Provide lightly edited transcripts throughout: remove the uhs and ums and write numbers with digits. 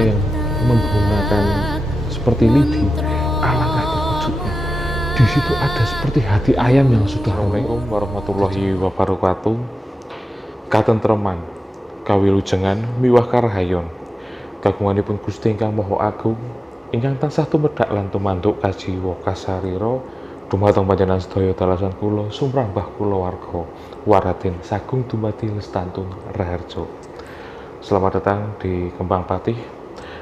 yang menggunakan seperti lidi, alangkah terkejutnya. Di situ ada seperti hati ayam yang sudah Assalamualaikum warahmatullahi wabarakatuh. Katentreman, kawilujengan miwah karahayon. Kagunganipun Gusti ingkang Maha Agung, ingkang tansah tumedhak lan tumanduk kajiwa kasarira dumateng panjenengan sedaya dalasan kula sumrambah kulawarga waratin sagung dumadi lestantun raharja. Selamat datang di Kembang Patih.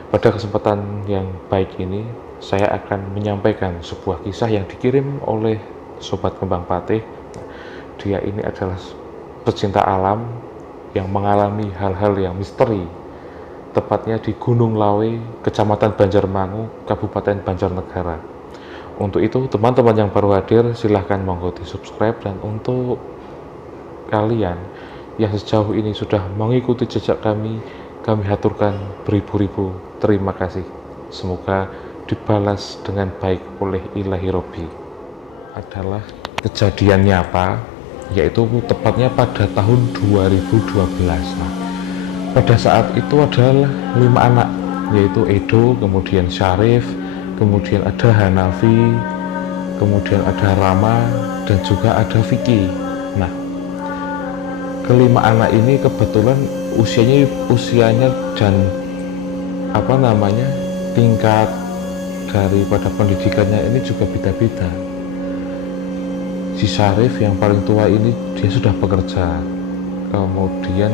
Pada kesempatan yang baik ini, saya akan menyampaikan sebuah kisah yang dikirim oleh Sobat Kembang Patih. Dia ini adalah pecinta alam yang mengalami hal-hal yang misteri, tepatnya di Gunung Lawe, Kecamatan Banjarmangu, Kabupaten Banjarnegara. Untuk itu, teman-teman yang baru hadir, silahkan monggo di subscribe. Dan untuk kalian yang sejauh ini sudah mengikuti jejak kami haturkan beribu-ribu terima kasih. Semoga dibalas dengan baik oleh Ilahi Robbi. Adalah kejadian nyata, yaitu tepatnya pada tahun 2012. Nah, pada saat itu adalah 5 anak, yaitu Edo, kemudian Syarif, kemudian ada Hanafi, kemudian ada Rama, dan juga ada Vicky. Nah, kelima anak ini kebetulan usianya dan tingkat daripada pendidikannya ini juga beda-beda. Si Syarif yang paling tua ini dia sudah bekerja, kemudian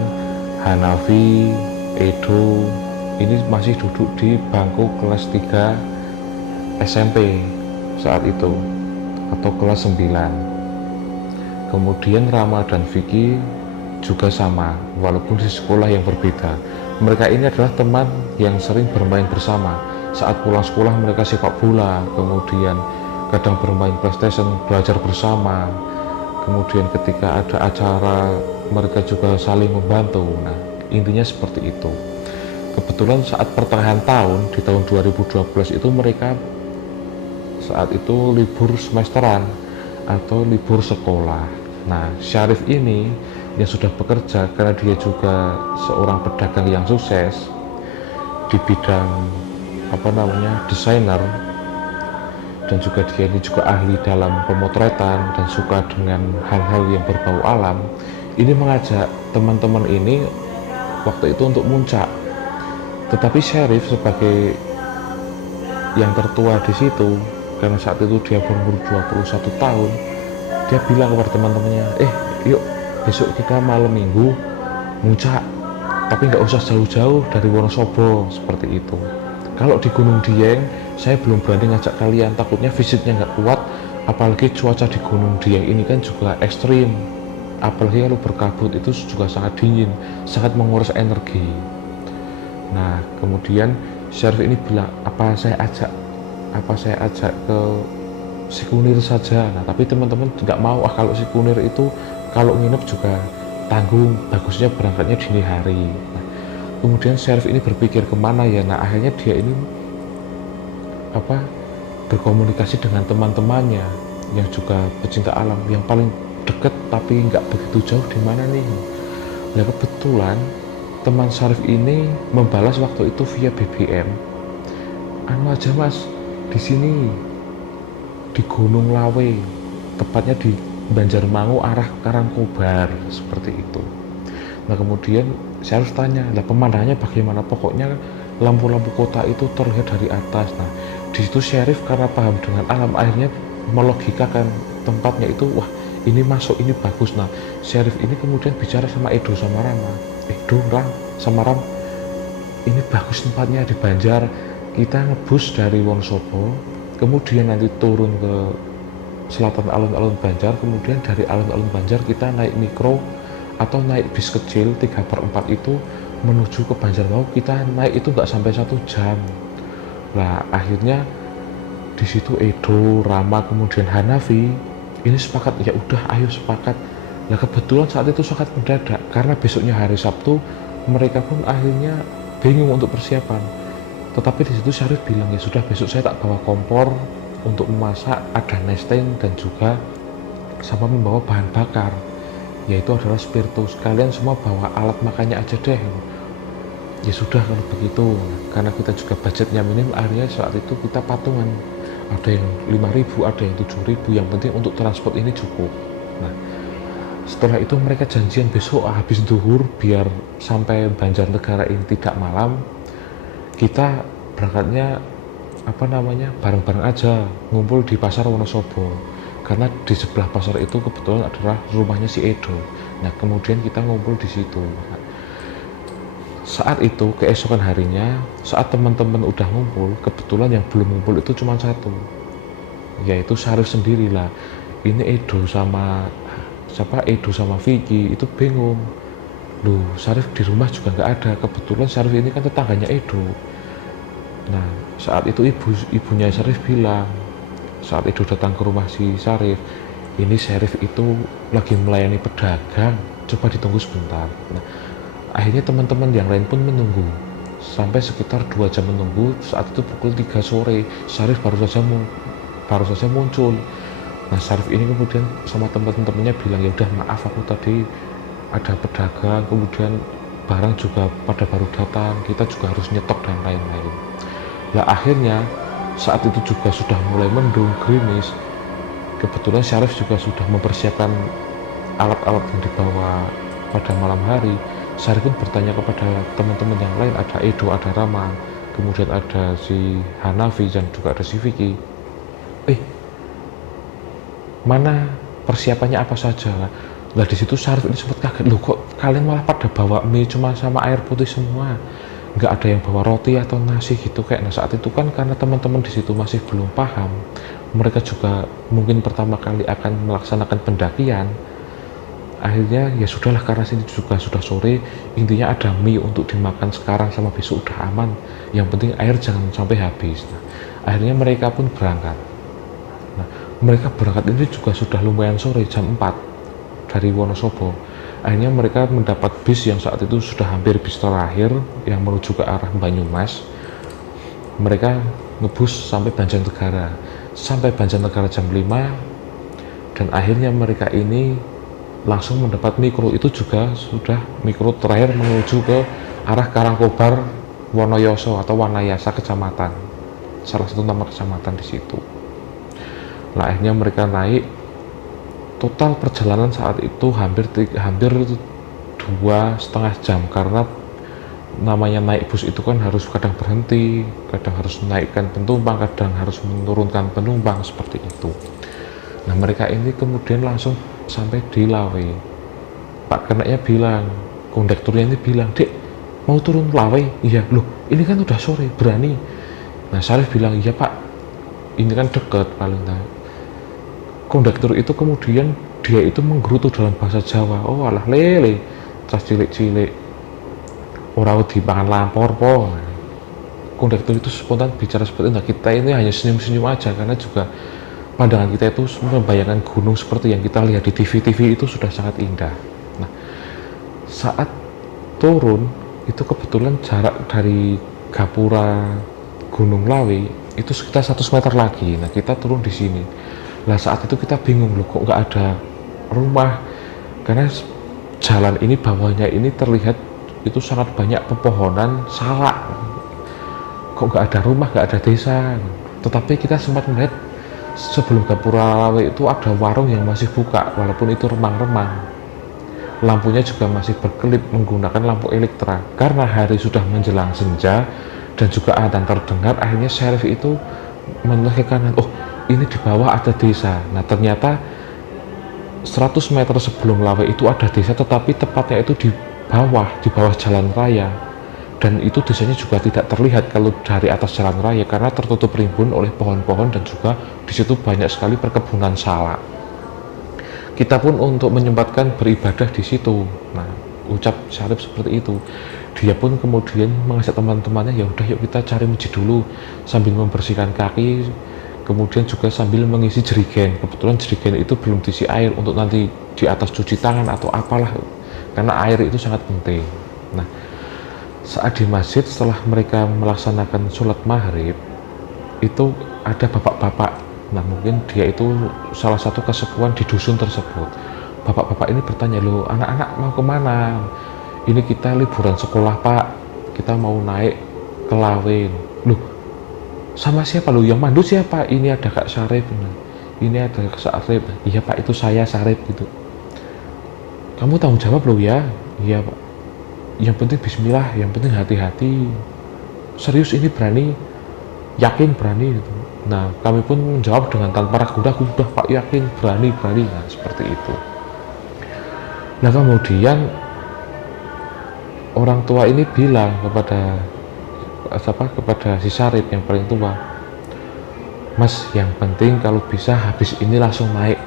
Hanafi, Edo ini masih duduk di bangku kelas 3 SMP saat itu, atau kelas 9. Kemudian Rama dan Vicky juga sama, walaupun di sekolah yang berbeda. Mereka ini adalah teman yang sering bermain bersama. Saat pulang sekolah mereka sepak bola, kemudian kadang bermain PlayStation, belajar bersama. Kemudian ketika ada acara mereka juga saling membantu. Nah, intinya seperti itu. Kebetulan saat pertengahan tahun, di tahun 2012 itu mereka saat itu libur semesteran atau libur sekolah. Nah, Syarif ini yang sudah bekerja karena dia juga seorang pedagang yang sukses di bidang desainer, dan juga dia ini juga ahli dalam pemotretan dan suka dengan hal-hal yang berbau alam. Ini mengajak teman-teman ini waktu itu untuk muncak. Tetapi Syarif sebagai yang tertua di situ, karena saat itu dia berumur 21 tahun, dia bilang kepada teman-temannya, yuk besok kita malam minggu muncak, tapi nggak usah jauh-jauh dari Wonosobo seperti itu. Kalau di Gunung Dieng saya belum berani ngajak kalian, takutnya fisiknya nggak kuat, apalagi cuaca di Gunung Dieng ini kan juga ekstrim, apalagi kalau berkabut itu juga sangat dingin, sangat menguras energi. Nah, kemudian Syarif ini bilang, apa saya ajak ke Sikunir saja. Nah, tapi teman-teman tidak mau. Kalau Sikunir itu kalau nginep juga tanggung, bagusnya berangkatnya dini hari. Nah, kemudian Syarif ini berpikir kemana ya. Nah, akhirnya dia ini berkomunikasi dengan teman-temannya yang juga pecinta alam, yang paling dekat tapi nggak begitu jauh, di mana nih. Nah, kebetulan teman Syarif ini membalas waktu itu via BBM, aja mas, di sini di Gunung Lawe, tepatnya di Banjarmangu arah Karangkobar, seperti itu. Nah, kemudian saya harus tanya, lah pemandangannya bagaimana? Pokoknya lampu-lampu kota itu terlihat dari atas. Nah, di situ Syarif karena paham dengan alam, akhirnya melogikakan tempatnya itu, wah ini masuk, ini bagus. Nah, Syarif ini kemudian bicara sama Edo sama Rama, sama Ram, ini bagus tempatnya di Banjar, kita ngebus dari Wonosobo, kemudian nanti turun ke selatan alun-alun Banjar, kemudian dari alun-alun Banjar kita naik mikro atau naik bis kecil 3/4 itu menuju ke Banjarmangu. Kita naik itu nggak sampai 1 jam. Nah, akhirnya di situ Edo, Rama, kemudian Hanafi ini sepakat, ya udah ayo sepakat. Nah, kebetulan saat itu sangat mendadak karena besoknya hari Sabtu, mereka pun akhirnya bingung untuk persiapan. Tetapi di situ Syarif bilang, ya sudah besok saya tak bawa kompor untuk memasak, ada nesting, dan juga sama membawa bahan bakar, yaitu adalah spiritus. Kalian semua bawa alat makannya aja deh. Ya sudah kalau begitu, karena kita juga budgetnya minim, akhirnya saat itu kita patungan. Ada yang 5.000, ada yang 7.000, yang penting untuk transport ini cukup. Nah, setelah itu mereka janjian besok habis duhur biar sampai Banjarnegara ini tidak malam. Kita berangkatnya bareng-bareng aja, ngumpul di pasar Wonosobo. Karena di sebelah pasar itu kebetulan adalah rumahnya si Edo. Nah, kemudian kita ngumpul di situ. Saat itu keesokan harinya, saat teman-teman udah ngumpul, kebetulan yang belum ngumpul itu cuma satu, yaitu Syarif sendirilah. Ini Edo sama Vicky itu bingung, loh Syarif di rumah juga nggak ada. Kebetulan Syarif ini kan tetangganya Edo. Nah, saat itu ibunya Syarif bilang, saat Edo datang ke rumah si Syarif, ini Syarif itu lagi melayani pedagang, coba ditunggu sebentar. Nah, akhirnya teman-teman yang lain pun menunggu sampai sekitar 2 jam menunggu. Saat itu pukul 3 sore Syarif baru saja muncul. Nah, Syarif ini kemudian sama teman-temannya bilang, ya udah maaf aku tadi ada pedagang, kemudian barang juga pada baru datang, kita juga harus nyetok dan lain-lain. Nah, akhirnya saat itu juga sudah mulai mendung gerimis. Kebetulan Syarif juga sudah mempersiapkan alat-alat yang dibawa pada malam hari. Syarif pun bertanya kepada teman-teman yang lain, ada Edo, ada Rama, kemudian ada si Hanafi dan juga ada si Vicky. Mana persiapannya apa saja? Lah di situ Syarif ini sempat kaget, loh kok kalian malah pada bawa mie cuma sama air putih semua, nggak ada yang bawa roti atau nasi gitu kayak. Nah, saat itu kan karena teman-teman di situ masih belum paham, mereka juga mungkin pertama kali akan melaksanakan pendakian. Akhirnya ya sudahlah, karena sini juga sudah sore, intinya ada mie untuk dimakan sekarang sama besok udah aman, yang penting air jangan sampai habis. Nah, akhirnya mereka pun berangkat. Nah, mereka berangkat ini juga sudah lumayan sore, jam 4 dari Wonosobo. Akhirnya mereka mendapat bis yang saat itu sudah hampir bis terakhir yang menuju ke arah Banyumas. Mereka ngebus sampai Banjarnegara jam 5, dan akhirnya mereka ini langsung mendapat mikro. Itu juga sudah mikro terakhir menuju ke arah Karangkobar Wonoyoso atau Wanayasa kecamatan, salah satu nama kecamatan di situ. Nah, akhirnya mereka naik. Total perjalanan saat itu hampir 2,5 jam, karena namanya naik bus itu kan harus kadang berhenti, kadang harus menaikkan penumpang, kadang harus menurunkan penumpang, seperti itu. Nah, mereka ini kemudian langsung sampai di Lawe. Pak Keneknya bilang, kondekturnya ini bilang, "Dek, mau turun Lawe?" "Iya." "Loh, ini kan udah sore, berani?" Nah, Syarif bilang, "Iya Pak, ini kan deket paling." Nah, kondektur itu kemudian dia itu menggerutu dalam bahasa Jawa, "Oh alah lele, tas cilik-cilik, ora wedi pangan lampor po." Nah, kondektur itu spontan bicara seperti itu. Nah, kita ini hanya senyum-senyum aja, karena juga pandangan kita itu membayangkan gunung seperti yang kita lihat di TV-TV itu sudah sangat indah. Nah, saat turun itu kebetulan jarak dari Gapura Gunung Lawe itu sekitar 100 meter lagi. Nah, kita turun di sini. Nah, saat itu kita bingung, loh kok nggak ada rumah, karena jalan ini bawahnya ini terlihat itu sangat banyak pepohonan salak, kok nggak ada rumah, nggak ada desa. Tetapi kita sempat melihat sebelum Gapura Lawe itu ada warung yang masih buka, walaupun itu remang-remang. Lampunya juga masih berkelip menggunakan lampu elektra. Karena hari sudah menjelang senja dan juga adzan terdengar, akhirnya Syarif itu menoleh ke kanan, oh ini di bawah ada desa. Nah, ternyata 100 meter sebelum Lawe itu ada desa, tetapi tepatnya itu di bawah jalan raya. Dan itu desanya juga tidak terlihat kalau dari atas jalan raya, karena tertutup rimbun oleh pohon-pohon dan juga di situ banyak sekali perkebunan salak. Kita pun untuk menyempatkan beribadah di situ. Nah, ucap Syarif seperti itu. Dia pun kemudian mengajak teman-temannya, ya udah yuk kita cari masjid dulu sambil membersihkan kaki, kemudian juga sambil mengisi jerigen. Kebetulan jerigen itu belum diisi air untuk nanti di atas cuci tangan atau apalah, karena air itu sangat penting. Nah, saat di masjid setelah mereka melaksanakan sholat maghrib itu ada bapak-bapak. Nah, mungkin dia itu salah satu kesepuan di dusun tersebut. Bapak-bapak ini bertanya, loh anak-anak mau kemana? Ini kita liburan sekolah Pak, kita mau naik ke Lawen. Loh, sama siapa lo? Yang mandu siapa? Ini ada Kak Sarip. Ini ada Kak Sarip. Iya Pak, itu saya Sarip gitu. Kamu tanggung jawab lo ya? Iya Pak. Yang penting bismillah, yang penting hati-hati. Serius ini berani, yakin berani gitu. Nah, kami pun menjawab dengan tanpa ragu-ragu, udah Pak, yakin, berani. Nah, seperti itu. Nah, kemudian orang tua ini bilang kepada si Sarip yang paling tua, Mas, yang penting kalau bisa habis ini langsung naik,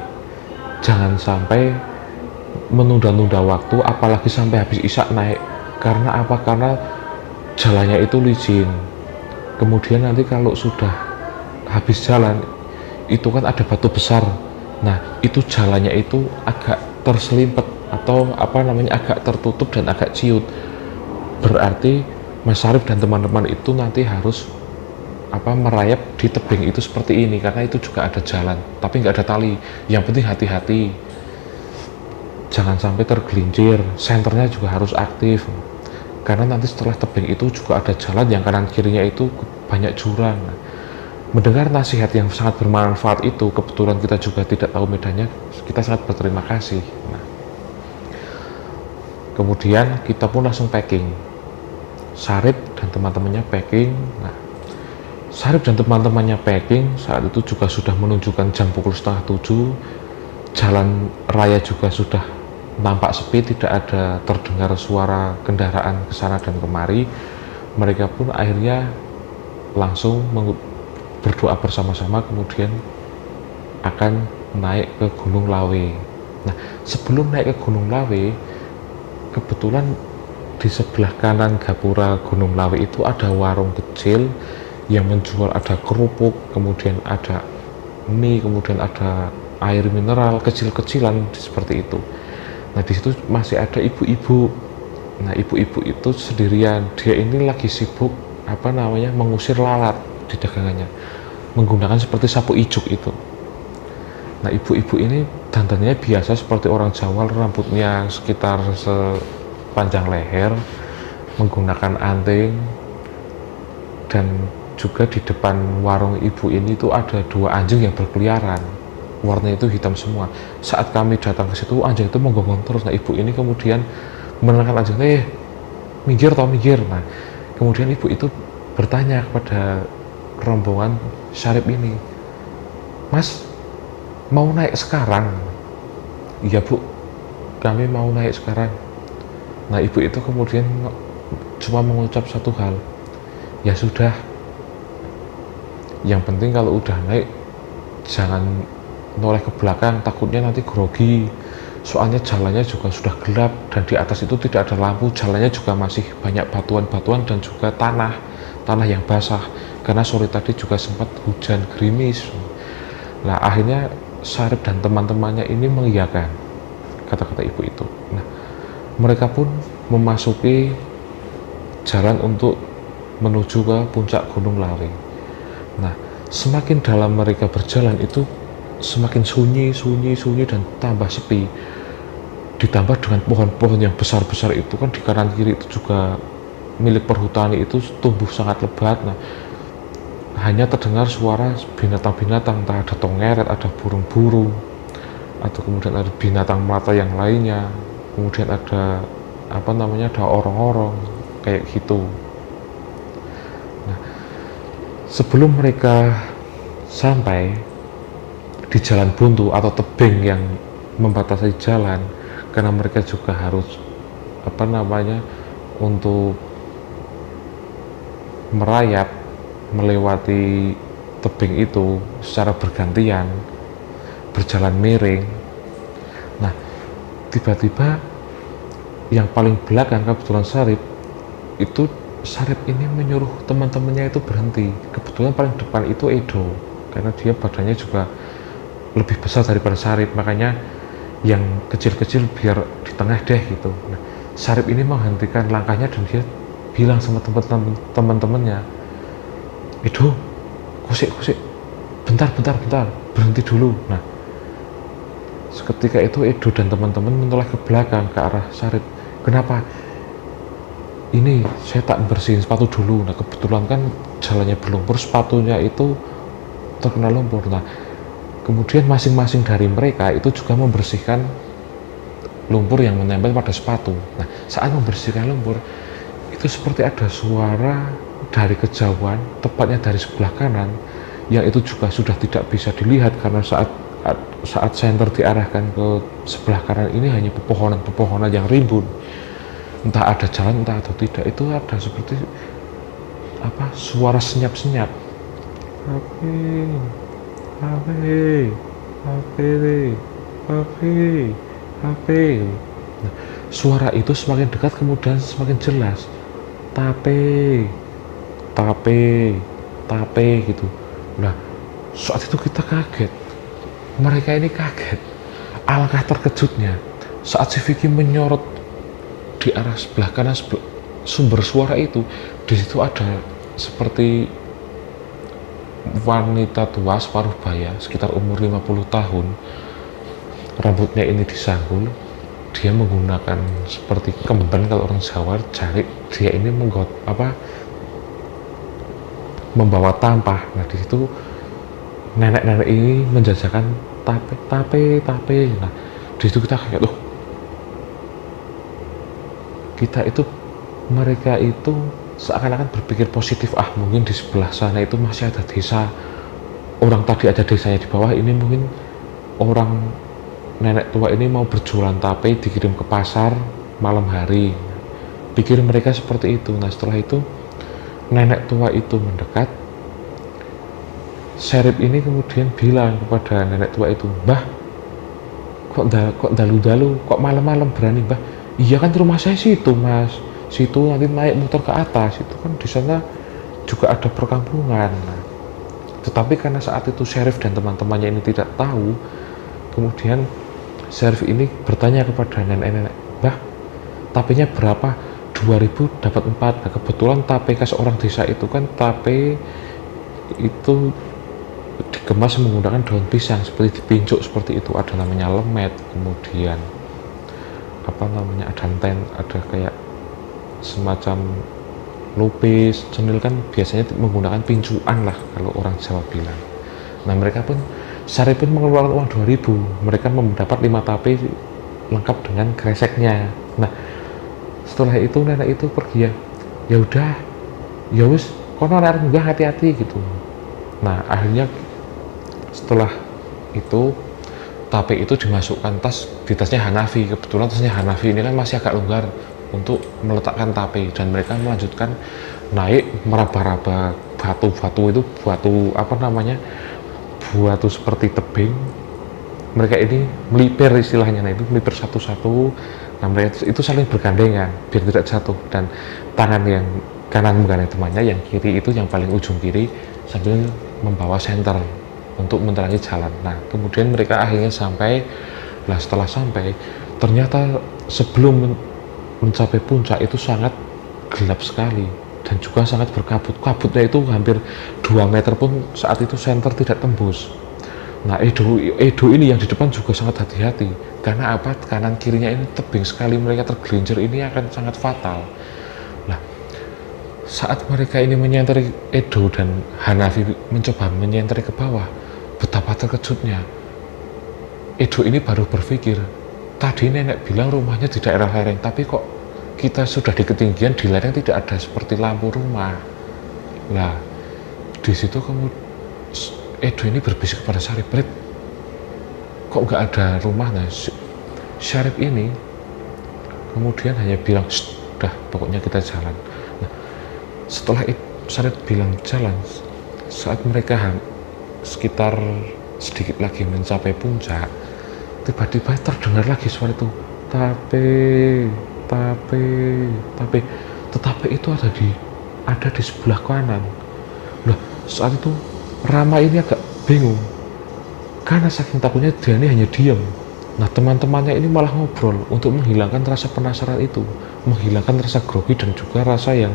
jangan sampai menunda-nunda waktu, apalagi sampai habis isya naik. Karena apa? Karena jalannya itu licin, kemudian nanti kalau sudah habis jalan itu kan ada batu besar. Nah, itu jalannya itu agak terselimpet atau agak tertutup dan agak ciut. Berarti Mas Sarip dan teman-teman itu nanti harus merayap di tebing itu seperti ini, karena itu juga ada jalan tapi nggak ada tali. Yang penting hati-hati, jangan sampai tergelincir, senternya juga harus aktif, karena nanti setelah tebing itu juga ada jalan yang kanan kirinya itu banyak jurang. Mendengar nasihat yang sangat bermanfaat itu, kebetulan kita juga tidak tahu medannya, kita sangat berterima kasih. Nah, kemudian kita pun langsung packing, Sarip dan teman-temannya packing. Nah, Sarip dan teman-temannya packing saat itu juga sudah menunjukkan jam pukul 6:30. Jalan raya juga sudah nampak sepi, tidak ada terdengar suara kendaraan ke sana dan kemari. Mereka pun akhirnya langsung berdoa bersama-sama, kemudian akan naik ke Gunung Lawe. Nah, sebelum naik ke Gunung Lawe, kebetulan di sebelah kanan gapura Gunung Lawe itu ada warung kecil yang menjual, ada kerupuk, kemudian ada mie, kemudian ada air mineral kecil-kecilan seperti itu. Nah, di situ masih ada ibu-ibu. Nah, ibu-ibu itu sendirian, dia ini lagi sibuk mengusir lalat di dagangannya menggunakan seperti sapu ijuk itu. Nah, ibu-ibu ini dandannya biasa seperti orang Jawa, rambutnya sekitar sepanjang leher, menggunakan anting, dan juga di depan warung ibu ini tuh ada 2 anjing yang berkeliaran, warnanya itu hitam semua. Saat kami datang ke situ, anjing itu menggonggong terus. Nah, ibu ini kemudian menenangkan anjingnya, minggir. Nah, kemudian ibu itu bertanya kepada rombongan Sarip ini, Mas, mau naik sekarang? Iya Bu, kami mau naik sekarang. Nah, ibu itu kemudian cuma mengucap satu hal, ya sudah, yang penting kalau udah naik jangan noleh ke belakang, takutnya nanti grogi, soalnya jalannya juga sudah gelap dan di atas itu tidak ada lampu, jalannya juga masih banyak batuan-batuan dan juga tanah yang basah, karena sore tadi juga sempat hujan gerimis. Nah, akhirnya Sarip dan teman-temannya ini mengiyakan kata-kata ibu itu. Nah, mereka pun memasuki jalan untuk menuju ke puncak Gunung Lawe. Nah, semakin dalam mereka berjalan itu semakin sunyi dan tambah sepi. Ditambah dengan pohon-pohon yang besar-besar itu kan di kanan kiri itu juga milik perhutani, itu tumbuh sangat lebat. Nah, hanya terdengar suara binatang-binatang, entah ada tongeret, ada burung-burung, atau kemudian ada binatang melata yang lainnya, kemudian ada ada orong-orong kayak gitu. Nah, sebelum mereka sampai di jalan buntu atau tebing yang membatasi jalan, karena mereka juga harus untuk merayap melewati tebing itu secara bergantian, berjalan miring. Nah, tiba-tiba yang paling belakang, kebetulan Sarip ini menyuruh teman-temannya itu berhenti. Kebetulan paling depan itu Edo, karena dia badannya juga lebih besar daripada Sarip, makanya yang kecil-kecil biar di tengah deh gitu. Nah, Sarip ini menghentikan langkahnya dan dia bilang sama teman-temannya, Edo, kusik, bentar, berhenti dulu. Nah, seketika itu Edo dan teman-teman menoleh ke belakang ke arah Sarip. Kenapa? ini saya tak bersihin sepatu dulu. Nah kebetulan kan jalannya berlumpur, sepatunya itu terkena lumpur. Nah kemudian masing-masing dari mereka itu juga membersihkan lumpur yang menempel pada sepatu. Nah saat membersihkan lumpur itu seperti ada suara dari kejauhan, tepatnya dari sebelah kanan, yang itu juga sudah tidak bisa dilihat karena saat senter diarahkan ke sebelah kanan ini hanya pepohonan yang rimbun. Entah ada jalan entah atau tidak, itu ada seperti apa, suara senyap-senyap. Ape, ape, ape, ape, ape. Nah, suara itu semakin dekat kemudian semakin jelas. Tape, tape, tape gitu. Nah, saat itu kita kaget. Mereka ini kaget. Alangkah terkejutnya saat si Vicky menyorot di arah sebelah kanan sumber suara itu. Di situ ada seperti wanita tua separuh baya, sekitar umur 50 tahun. Rambutnya ini disanggul. Dia menggunakan seperti kemben kalau orang Jawa, jari. Dia ini membawa tampah. Nah di situ nenek-nenek ini menjajakan tape, tape, tape. Nah di situ kita kayak tuh, mereka itu seakan-akan berpikir positif, mungkin di sebelah sana itu masih ada desa, orang tadi ada desanya di bawah, ini mungkin orang nenek tua ini mau berjualan tape dikirim ke pasar malam hari. Pikir mereka seperti itu. Nah setelah itu nenek tua itu mendekat. Serip ini kemudian bilang kepada nenek tua itu, "Mbah, kok dalu-dalu, kok malam-malam berani, Mbah?" "Iya kan rumah saya situ, Mas. Situ nanti naik motor ke atas. Itu kan di sana juga ada perkampungan." Nah, tetapi karena saat itu Sheriff dan teman-temannya ini tidak tahu, kemudian Sheriff ini bertanya kepada nenek-nenek, "Mbah, tapenya berapa?" 2000 dapat 4. Nah, kebetulan tape khas orang desa itu kan tape itu dikemas menggunakan daun pisang seperti dipincuk seperti itu. Ada namanya lemet, kemudian ada enten, ada kayak semacam lupis, cenil, kan biasanya menggunakan pincuan lah kalau orang Jawa bilang. Nah mereka pun, Sari pun mengeluarkan uang 2000. Mereka mendapat 5 tape lengkap dengan kreseknya. Nah setelah itu nenek itu pergi, ya udah, ya wis, kono arek munggah, hati-hati gitu. Nah akhirnya setelah itu tape itu dimasukkan di tasnya Hanafi. Kebetulan tasnya Hanafi ini kan masih agak longgar untuk meletakkan tape, dan mereka melanjutkan naik meraba-raba batu-batu itu, batu seperti tebing. Mereka ini melipir istilahnya. Nah itu melipir satu-satu. Nah mereka itu saling bergandengan biar tidak jatuh, dan tangan yang kanan menggandeng temannya, yang kiri itu yang paling ujung kiri sambil membawa senter untuk menerangi jalan. Nah kemudian mereka akhirnya sampai. Nah setelah sampai, ternyata sebelum mencapai puncak itu sangat gelap sekali dan juga sangat berkabut. Kabutnya itu hampir 2 meter pun saat itu senter tidak tembus. Nah Edo ini yang di depan juga sangat hati-hati, karena kanan kirinya ini tebing sekali, mereka tergelincir ini akan sangat fatal. Nah saat mereka ini menyenteri, Edo dan Hanafi mencoba menyenteri ke bawah, betapa terkejutnya. Edo ini baru berpikir, tadi nenek bilang rumahnya di daerah lereng, tapi kok kita sudah di ketinggian, di lereng tidak ada seperti lampu rumah. Nah di situ kemudian Edo ini berbisik kepada Syarif, "Kok nggak ada rumah?" Nah Syarif ini kemudian hanya bilang, "Udah, pokoknya kita jalan." Nah setelah itu Syarif bilang jalan, saat mereka sekitar sedikit lagi mencapai puncak, tiba-tiba terdengar lagi suara itu, tape, tape, tape. Tetapi itu ada di sebelah kanan. Nah saat itu Rama ini agak bingung, karena saking takutnya dia ini hanya diam. Nah teman-temannya ini malah ngobrol untuk menghilangkan rasa penasaran itu, menghilangkan rasa grogi dan juga rasa yang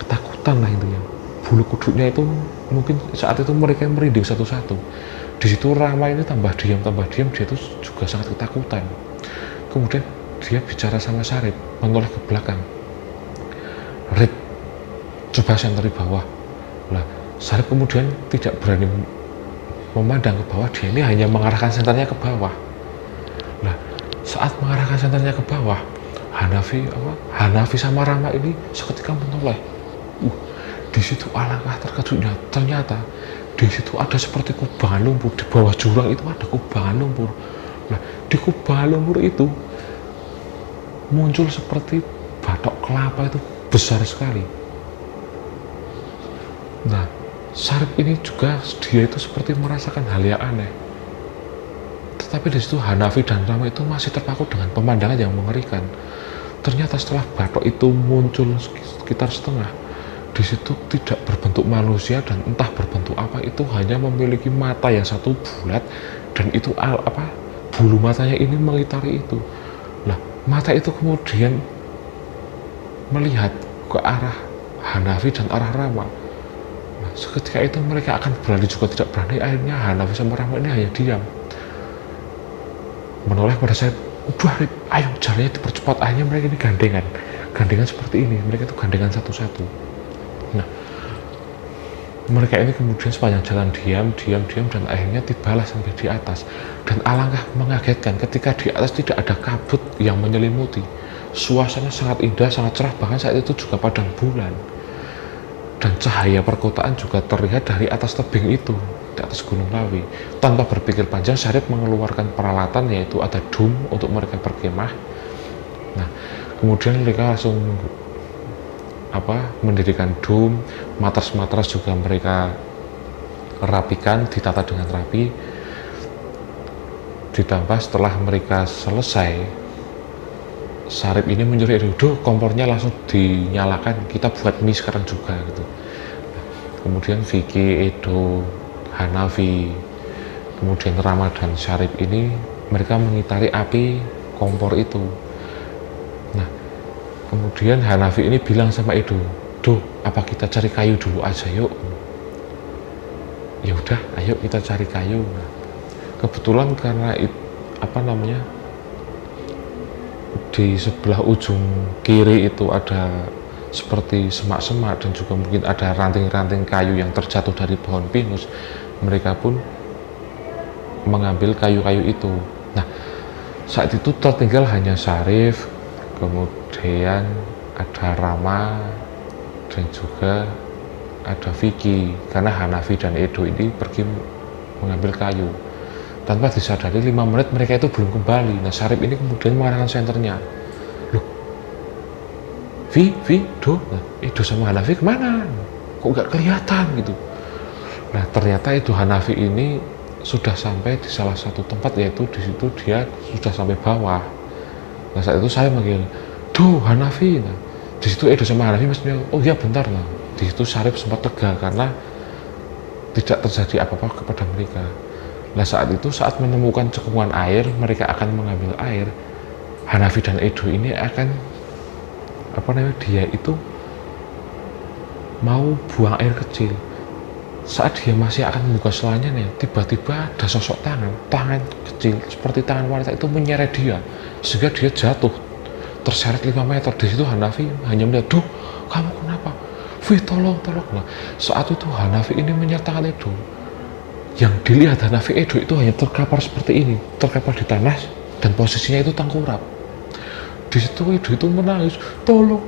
ketakutan lah intinya. Bulu kuduknya itu mungkin saat itu mereka merinding satu-satu. Di situ Rama ini tambah diam, dia itu juga sangat ketakutan. Kemudian dia bicara sama Syarif, menoleh ke belakang. Rip, coba senter di bawah. Nah, Sarip kemudian tidak berani memandang ke bawah, dia ini hanya mengarahkan senternya ke bawah. Nah, saat mengarahkan senternya ke bawah, Hanafi sama Rama ini seketika menoleh. Di situ alangkah terkejutnya, ternyata di situ ada seperti kubangan lumpur. Di bawah jurang itu ada kubangan lumpur. Nah, di kubangan lumpur itu muncul seperti batok kelapa itu besar sekali. Nah, Sarip ini juga dia itu seperti merasakan hal yang aneh. Tetapi di situ Hanafi dan Rama itu masih terpaku dengan pemandangan yang mengerikan. Ternyata setelah batok itu muncul sekitar setengah, di situ tidak berbentuk manusia dan entah berbentuk apa, itu hanya memiliki mata yang satu bulat dan itu bulu matanya ini mengitari itu. Nah, mata itu kemudian melihat ke arah Hanafi dan arah Rama. Nah, seketika itu mereka akan berlari juga tidak berani. Akhirnya Hanafi sama Rama ini hanya diam, menoleh pada saya. Udah Rip, ayo jalannya dipercepat. Akhirnya mereka ini gandengan seperti ini, mereka itu gandengan satu-satu. Nah, mereka ini kemudian sepanjang jalan diam dan akhirnya tibalah sampai di atas. Dan alangkah mengagetkan ketika di atas tidak ada kabut yang menyelimuti. Suasana sangat indah, sangat cerah, bahkan saat itu juga padang bulan. Dan cahaya perkotaan juga terlihat dari atas tebing itu, di atas Gunung Lawi. Tanpa berpikir panjang, Sarip mengeluarkan peralatan, yaitu ada dum untuk mereka berkemah. Nah, kemudian mereka langsung mendirikan dum, matras-matras juga mereka rapikan, ditata dengan rapi. Ditambah setelah mereka selesai, Sarip ini menyuruh Edo, kompornya langsung dinyalakan, kita buat mie sekarang juga gitu. Kemudian Vicky, Edo, Hanafi, kemudian Rama dan Sarip ini mereka mengitari api kompor itu. Nah, kemudian Hanafi ini bilang sama Edo, apa kita cari kayu dulu aja yuk? Ya udah, ayo kita cari kayu. Nah, kebetulan karena di sebelah ujung kiri itu ada seperti semak-semak dan juga mungkin ada ranting-ranting kayu yang terjatuh dari pohon pinus. Mereka pun mengambil kayu-kayu itu. Nah, saat itu tertinggal hanya Sarif, kemudian ada Rama dan juga ada Vicky, karena Hanafi dan Edo ini pergi mengambil kayu. Tanpa disadari 5 menit mereka itu belum kembali. Nah, Sarip ini kemudian mengarahkan senternya. Loh, Do, nah, Edo sama Hanafi kemana? Kok nggak kelihatan gitu? Nah, ternyata Edo Hanafi ini sudah sampai di salah satu tempat, yaitu di situ dia sudah sampai bawah. Nah, saat itu saya manggil, Hanafi. Nah, di situ Edo sama Hanafi masih bilang, oh iya bentar. Nah, di situ Sarip sempat tegang karena tidak terjadi apa-apa kepada mereka. Nah, saat itu saat menemukan cekungan air, mereka akan mengambil air. Hanafi dan Edo ini akan dia itu mau buang air kecil. Saat dia masih akan membuka selanjutnya, tiba-tiba ada sosok tangan kecil seperti tangan wanita itu menyeret dia sehingga dia jatuh terseret 5 meter. Di situ Hanafi hanya melihat, kamu kenapa? Tolong. Nah, saat itu Hanafi ini menyertakan Edo. Yang dilihat Hanafi Edo itu hanya terkapar seperti ini, terkapar di tanah dan posisinya itu tengkurap. Di situ Edo itu menangis, tolong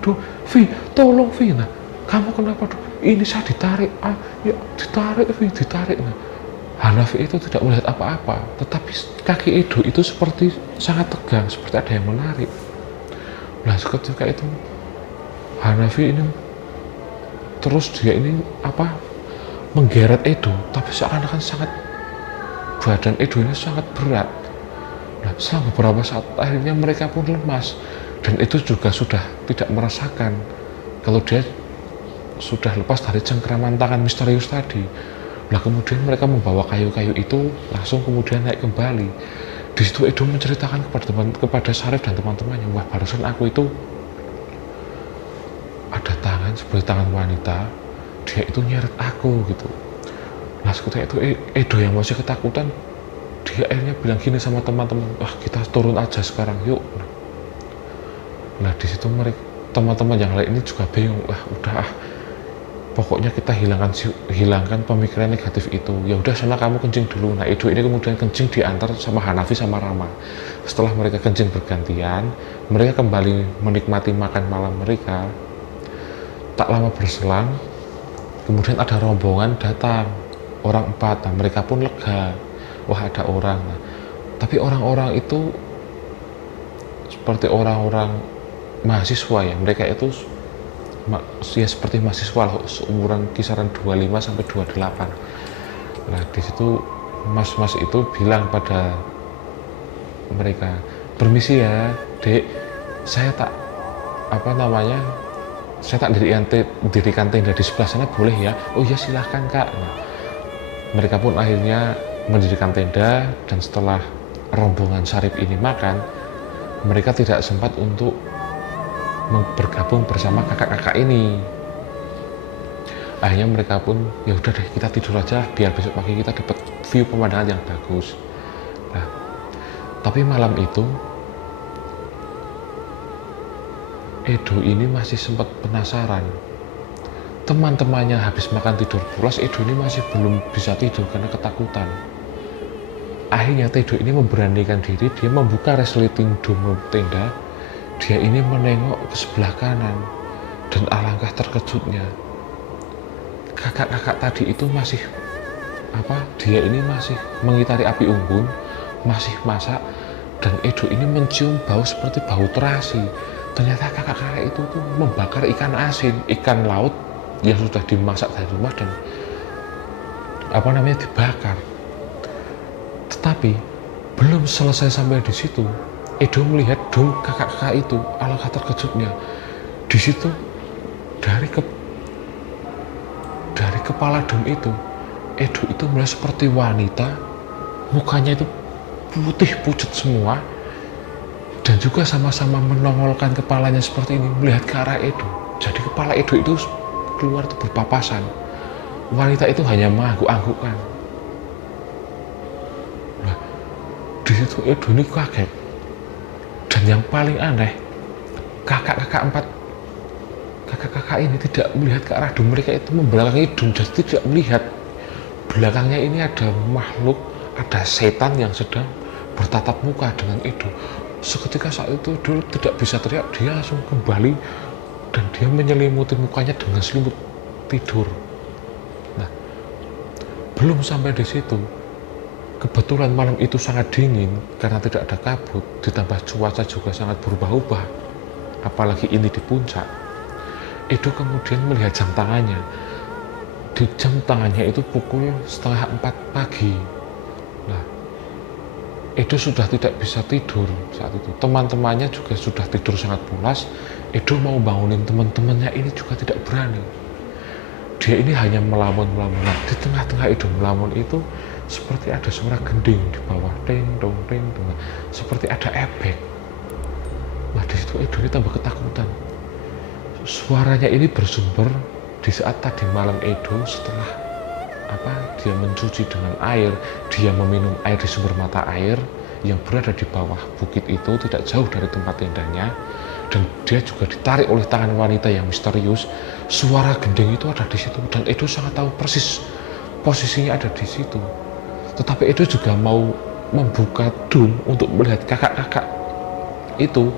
tolong. Nah, kamu kenapa ini saya ditarik, ya ditarik. Nah, Hanafi itu tidak melihat apa-apa, tetapi kaki Edo itu seperti sangat tegang, seperti ada yang menarik. Nah, seketika itu Hanafi ini terus dia ini menggeret Edo, tapi seakan-akan badan Edo ini sangat berat. Nah, setelah beberapa saat akhirnya mereka pun lemas dan itu juga sudah tidak merasakan kalau dia sudah lepas dari cengkeraman tangan misterius tadi. Nah, kemudian mereka membawa kayu-kayu itu langsung kemudian naik kembali. Di situ Edo menceritakan kepada Sarif dan teman-temannya, wah barusan aku itu ada tangan seperti tangan wanita, dia itu nyeret aku gitu. Nah, seketika itu Edo yang masih ketakutan, dia akhirnya bilang gini sama teman-teman, kita turun aja sekarang yuk. Nah, di situ teman-teman yang lain ini juga bingung, udah pokoknya kita hilangkan pemikiran negatif itu. Ya udah, sana kamu kencing dulu. Nah, Edo ini kemudian kencing diantar sama Hanafi sama Rama. Setelah mereka kencing bergantian, mereka kembali menikmati makan malam mereka. Tak lama berselang, kemudian ada rombongan datang, orang 4. Nah, mereka pun lega, wah ada orang. Nah, tapi orang-orang itu seperti orang-orang mahasiswa ya, mereka itu ya seperti mahasiswa lah, seumuran kisaran 25 sampai 28. Nah, di situ mas-mas itu bilang pada mereka, permisi ya dek, saya tak dirikan tenda di sebelah sana, boleh ya? Oh ya silahkan kak. Nah, mereka pun akhirnya mendirikan tenda, dan setelah rombongan Syarif ini makan, mereka tidak sempat untuk bergabung bersama kakak-kakak ini. Akhirnya mereka pun, ya udah deh kita tidur aja biar besok pagi kita dapat view pemandangan yang bagus. Nah, tapi malam itu Edo ini masih sempat penasaran. Teman-temannya habis makan tidur pulas, Edo ini masih belum bisa tidur karena ketakutan. Akhirnya Edo ini memberanikan diri, dia membuka resleting dome tenda. Dia ini menengok ke sebelah kanan, dan alangkah terkejutnya, kakak-kakak tadi itu masih dia ini masih mengitari api unggun, masih masak, dan Edo ini mencium bau seperti bau terasi. Ternyata kakak-kakak itu tuh membakar ikan asin, ikan laut yang sudah dimasak dari rumah dan dibakar. Tetapi belum selesai sampai di situ, Edo melihat dom kakak-kakak itu. Alangkah terkejutnya, di situ dari kepala dom itu, Edo itu melihat seperti wanita, mukanya itu putih pucat semua, dan juga sama-sama menongolkan kepalanya seperti ini melihat ke arah Edo. Jadi kepala Edo itu keluar itu berpapasan. Wanita itu hanya mengangguk-anggukkan. Nah, di situ Edo ini kaget. Dan yang paling aneh, kakak-kakak ini tidak melihat ke arah dom, mereka itu membelakangi dom, jadi tidak melihat belakangnya ini ada makhluk, ada setan yang sedang bertatap muka dengan Edo. Seketika saat itu Edo tidak bisa teriak, dia langsung kembali dan dia menyelimuti mukanya dengan selimut tidur. Nah, belum sampai di situ, kebetulan malam itu sangat dingin karena tidak ada kabut, ditambah cuaca juga sangat berubah-ubah, apalagi ini di puncak. Edo kemudian melihat jam tangannya. Di jam tangannya itu pukul 3:30 pagi. Nah, Edo sudah tidak bisa tidur saat itu. Teman-temannya juga sudah tidur sangat pulas. Edo mau bangunin teman-temannya ini juga tidak berani. Dia ini hanya melamun. Nah, di tengah-tengah Edo melamun itu seperti ada suara gending di bawah, deng dong, seperti ada ebek. Nah, di situ Edo ini tambah ketakutan. Suaranya ini bersumber di saat tadi malam Edo setelah dia mencuci dengan air, dia meminum air di sumber mata air yang berada di bawah bukit itu tidak jauh dari tempat tendanya, dan dia juga ditarik oleh tangan wanita yang misterius. Suara gending itu ada di situ dan Edo sangat tahu persis posisinya ada di situ. Tetapi Edo juga mau membuka dom untuk melihat kakak-kakak itu,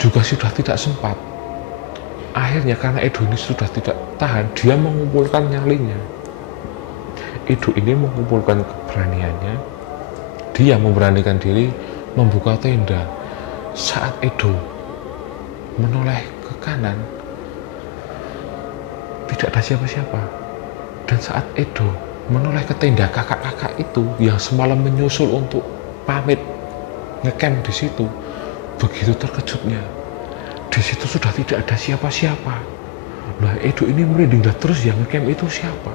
juga sudah tidak sempat. Akhirnya karena Edo ini sudah tidak tahan, dia mengumpulkan nyalinya. Edo ini mengumpulkan keberaniannya, dia memberanikan diri membuka tenda. Saat Edo menoleh ke kanan, tidak ada siapa-siapa. Dan saat Edo menoleh ke tenda kakak-kakak itu yang semalam menyusul untuk pamit ngecamp di situ, begitu terkejutnya. Di situ sudah tidak ada siapa-siapa. Nah, Edo ini merinding, terus yang ngecamp itu siapa?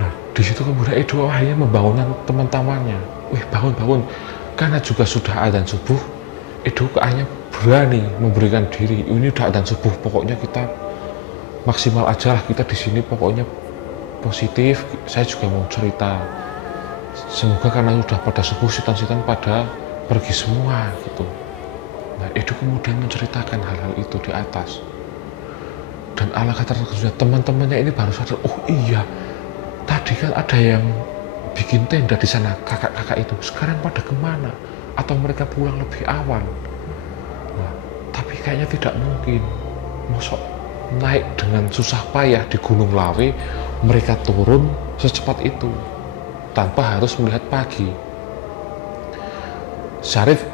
Nah, di situ kemudian Edo akhirnya membangunkan teman-temannya. Wih, bangun. Karena juga sudah adzan subuh, Edo akhirnya berani memberikan diri. Ini udah adzan subuh, pokoknya kita maksimal aja lah, kita di sini pokoknya positif. Saya juga mau cerita. Semoga karena sudah pada subuh, setan-setan pada pergi semua gitu. Nah, Edo kemudian menceritakan hal-hal itu di atas. Dan alangkah terkejutnya teman-temannya ini baru sadar, oh iya, tadi kan ada yang bikin tenda di sana, kakak-kakak itu. Sekarang pada kemana? Atau mereka pulang lebih awal? Nah, tapi kayaknya tidak mungkin. Mosok naik dengan susah payah di Gunung Lawe, mereka turun secepat itu tanpa harus melihat pagi. Syarif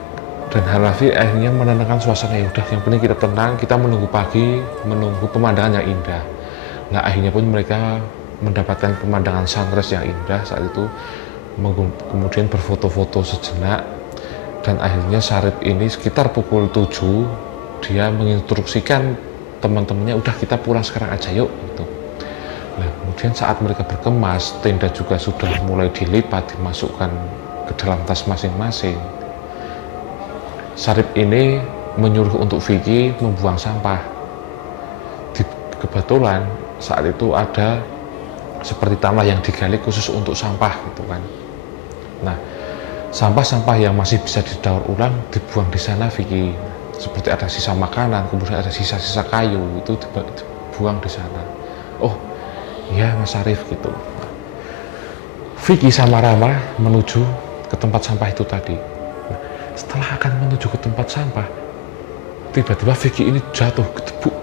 dan Hanafi akhirnya menenangkan suasana. Ya udah, yang penting kita tenang, kita menunggu pagi, menunggu pemandangan yang indah. Nah, akhirnya pun mereka mendapatkan pemandangan sunrise yang indah saat itu, kemudian berfoto-foto sejenak, dan akhirnya Syarif ini sekitar pukul 7 dia menginstruksikan teman-temannya, udah kita pulang sekarang aja yuk gitu. Nah, kemudian saat mereka berkemas, tenda juga sudah mulai dilipat, dimasukkan ke dalam tas masing-masing. Syarif ini menyuruh untuk Vicky membuang sampah. Kebetulan saat itu ada seperti tanah yang digali khusus untuk sampah gitu kan. Nah, sampah-sampah yang masih bisa didaur ulang dibuang di sana Vicky. Seperti ada sisa makanan, kemudian ada sisa-sisa kayu, itu dibuang di sana. Oh iya Mas Syarif gitu. Vicky sama Rama menuju ke tempat sampah itu tadi. Setelah akan menuju ke tempat sampah, tiba-tiba Vicky ini jatuh ketebuk.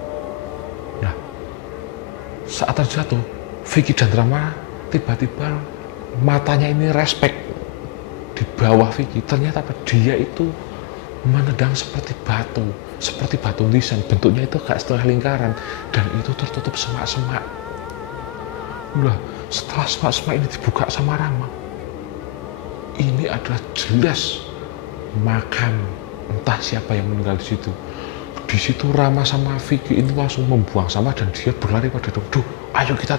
Nah, saat terjatuh, Vicky dan Rama tiba-tiba matanya ini respek di bawah Vicky. Ternyata apa? Dia itu menendang seperti batu nisan. Bentuknya itu kayak setengah lingkaran dan itu tertutup semak-semak. Nah, setelah semak-semak ini dibuka sama Rama, ini adalah jelas makam entah siapa yang meninggal di situ. Di situ Rama sama Vicky ini langsung membuang sampah dan dia berlari pada duh, ayo kita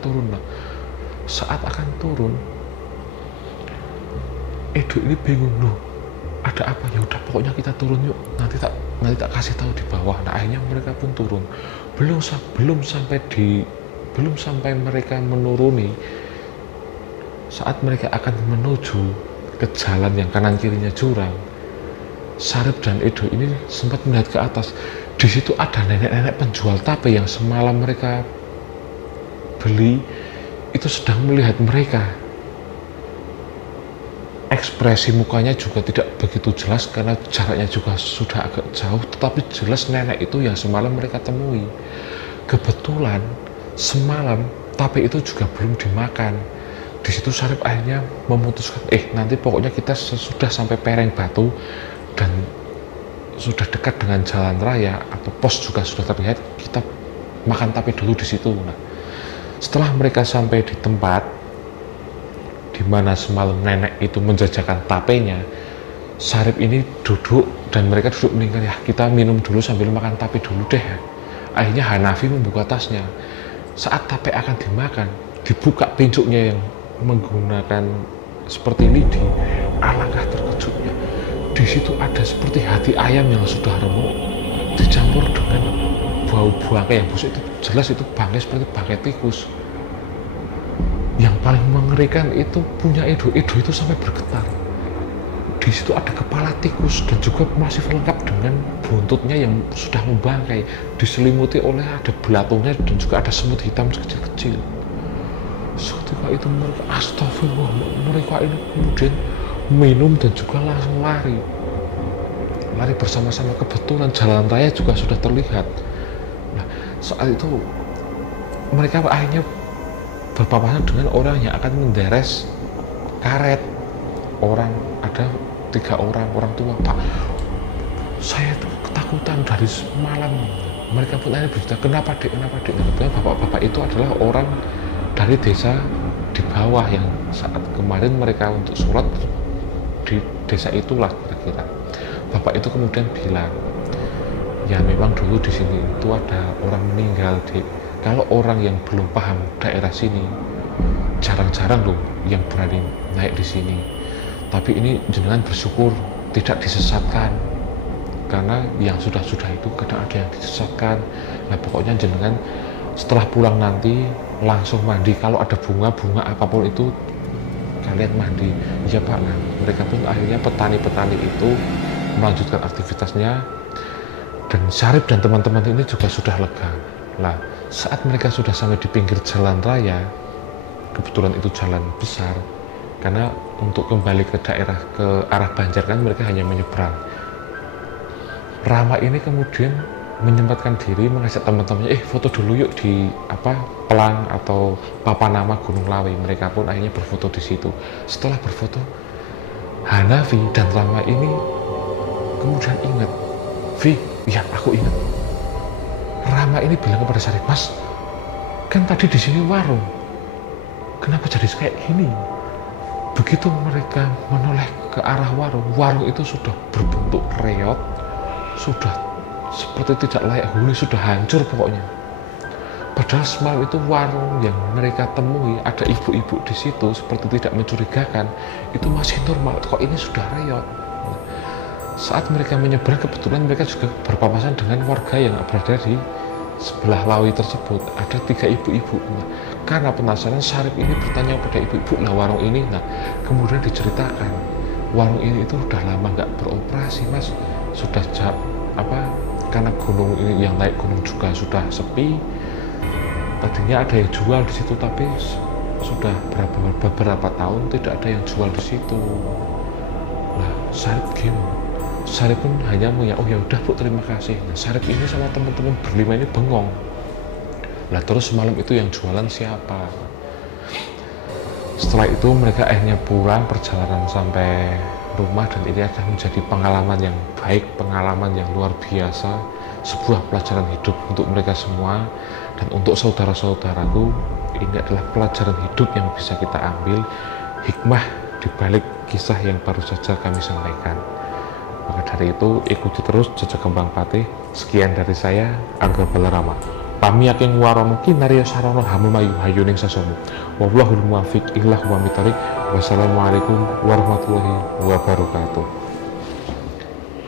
turun. Nah, saat akan turun, Edo ini bingung, loh ada apa? Ya udah pokoknya kita turun yuk, nanti tak kasih tahu di bawah. Nah, akhirnya mereka pun turun. Belum sampai mereka menuruni, saat mereka akan menuju ke jalan yang kanan kirinya jurang, Syarif dan Edo ini sempat melihat ke atas. Di situ ada nenek-nenek penjual tape yang semalam mereka beli, itu sedang melihat mereka. Ekspresi mukanya juga tidak begitu jelas karena jaraknya juga sudah agak jauh, tetapi jelas nenek itu yang semalam mereka temui. Kebetulan semalam tape itu juga belum dimakan. Di situ Syarif akhirnya memutuskan, nanti pokoknya kita sesudah sampai Pereng Batu dan sudah dekat dengan jalan raya atau pos juga sudah terlihat, kita makan tape dulu di situ. Nah, setelah mereka sampai di tempat di mana semalam nenek itu menjajakan tapenya, Syarif ini duduk dan mereka duduk meninggal, ya kita minum dulu sambil makan tape dulu deh. Akhirnya Hanafi membuka tasnya. Saat tape akan dimakan, dibuka pincuknya yang menggunakan seperti lidi. Alangkah terkejutnya, di situ ada seperti hati ayam yang sudah remuk dicampur dengan bau bangkai yang busuk. Itu jelas itu bangkai seperti bangkai tikus. Yang paling mengerikan itu punya Edo itu sampai bergetar. Di situ ada kepala tikus dan juga masih lengkap dengan buntutnya yang sudah membangkai, diselimuti oleh ada belatungnya dan juga ada semut hitam kecil-kecil. Ketika itu mereka, astagfirullah, mereka ini kemudian minum dan juga langsung lari bersama-sama. Kebetulan jalan raya juga sudah terlihat. Nah, saat itu mereka akhirnya berpapasan dengan orang yang akan menderes karet. Ada 3 orang tua. Pak, saya tuh ketakutan dari semalam. Mereka pun akhirnya bercerita, kenapa dek? Kebetulan bapak-bapak itu adalah orang dari desa di bawah yang saat kemarin mereka untuk sholat di desa itulah kira-kira. Bapak itu kemudian bilang, ya memang dulu di sini itu ada orang meninggal, dek. Kalau orang yang belum paham daerah sini, jarang-jarang loh yang berani naik di sini. Tapi ini jenengan bersyukur tidak disesatkan, karena yang sudah-sudah itu kadang ada yang disesatkan. Nah, pokoknya jenengan setelah pulang nanti langsung mandi, kalau ada bunga apapun itu kalian mandi. Ya Pak. Nah, mereka pun akhirnya petani-petani itu melanjutkan aktivitasnya, dan Syarif dan teman-teman ini juga sudah lega. Nah, saat mereka sudah sampai di pinggir jalan raya, kebetulan itu jalan besar, karena untuk kembali ke daerah ke arah Banjar kan mereka hanya menyeberang. Rama ini kemudian menyempatkan diri mengajak teman-temannya, foto dulu yuk di pelang atau papan nama Gunung Lawi. Mereka pun akhirnya berfoto di situ. Setelah berfoto, Hanafi dan Rama ini kemudian ingat, Vi, ya aku ingat. Rama ini bilang kepada Syarif, Mas, kan tadi di sini warung, kenapa jadi kayak gini? Begitu mereka menoleh ke arah warung, warung itu sudah berbentuk reot, sudah seperti tidak layak huni, sudah hancur pokoknya. Padahal semalam itu warung yang mereka temui, ada ibu-ibu di situ seperti tidak mencurigakan, itu masih normal. Kok ini sudah reot? Saat mereka menyeberang, kebetulan mereka juga berpapasan dengan warga yang berada di sebelah Lawi tersebut. Ada 3 ibu-ibu. Karena penasaran, Syarif ini bertanya pada ibu-ibu, nah warung ini, kemudian diceritakan, warung ini itu udah lama nggak beroperasi, Mas. Sudah karena gunung ini yang naik gunung juga sudah sepi. Tadinya ada yang jual di situ, tapi sudah beberapa tahun tidak ada yang jual di situ. Nah, Syarif pun hanya ya udah Bu, terima kasih. Nah, Syarif ini sama teman-teman berlima ini bengong. Lah terus malam itu yang jualan siapa? Setelah itu mereka akhirnya pulang perjalanan sampai rumah, dan ini akan menjadi pengalaman yang baik, pengalaman yang luar biasa, sebuah pelajaran hidup untuk mereka semua dan untuk saudara-saudaraku. Ini adalah pelajaran hidup yang bisa kita ambil, hikmah di balik kisah yang baru saja kami sampaikan. Maka dari itu, ikuti terus Jejak Kembang Patih. Sekian dari saya, Angga Balarama. Pami yakin warono kinarya sarana hamayu hayuning sasomu. Wallahul muwaffiq ila huwa mitariq. Wassalamualaikum warahmatullahi wabarakatuh.